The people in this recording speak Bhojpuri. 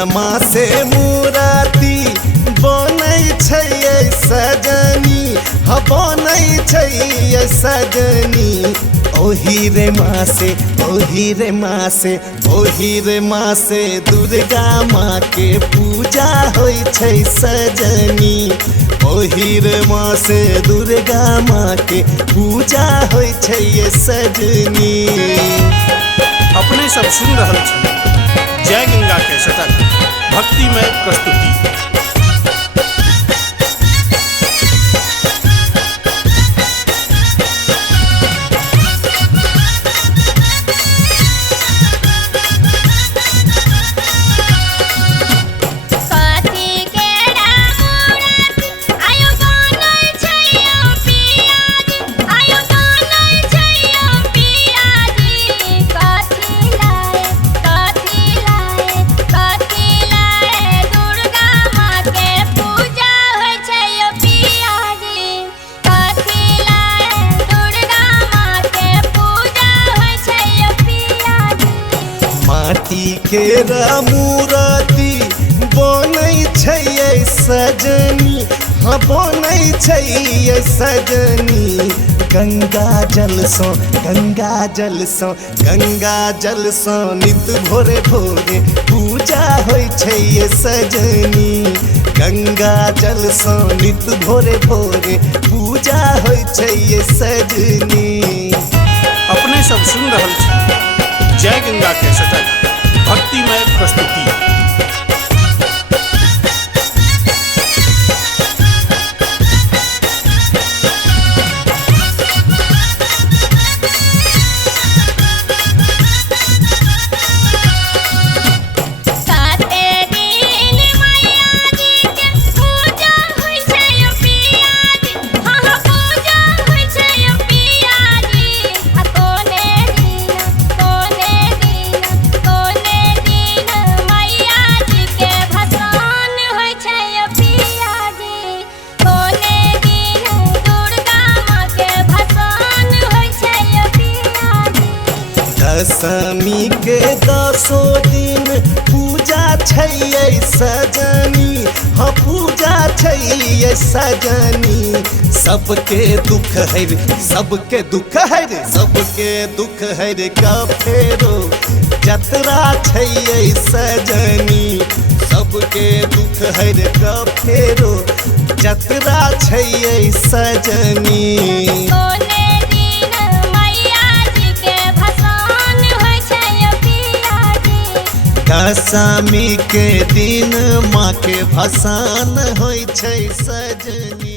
सोनमा से मूर्ति बनै छै सजनी, बनै छै सजनी। ओही रे माँ से, ओही रे माँ से, ओही रे माँ से दुर्गा माँ के पूजा होइ छै सजनी। ओही रे माँ से दुर्गा माँ के पूजा होइ छै सजनी। अपने सब सुन रहल छी जय गंगा के सटक भक्तिमय प्रस्तुति। माटी केरा मूर्ति बनै छै सजनी, बनै छै सजनी। गंगा जल सँ, गंगा जल सँ, गंगा जल सँ नित भोरे भोरे पूजा होइ छै सजनी। गंगा जल सँ नित भोरे भोरे पूजा होइ छै सजनी। अपने सब सुन रहल छी जय गंगा के सटक भक्तिमय प्रस्तुति। दशमी के 10 दिन पूजा छै सजनी, पूजा छै सजनी। सबके दुख हर, सबके दुख हर, सबके दुख हर का फेरो जतरा छै सजनी। सबके दुख हर का फेरो जतरा छै सजनी। दशमी के दिन माँ के भसान होइ छै सजनी।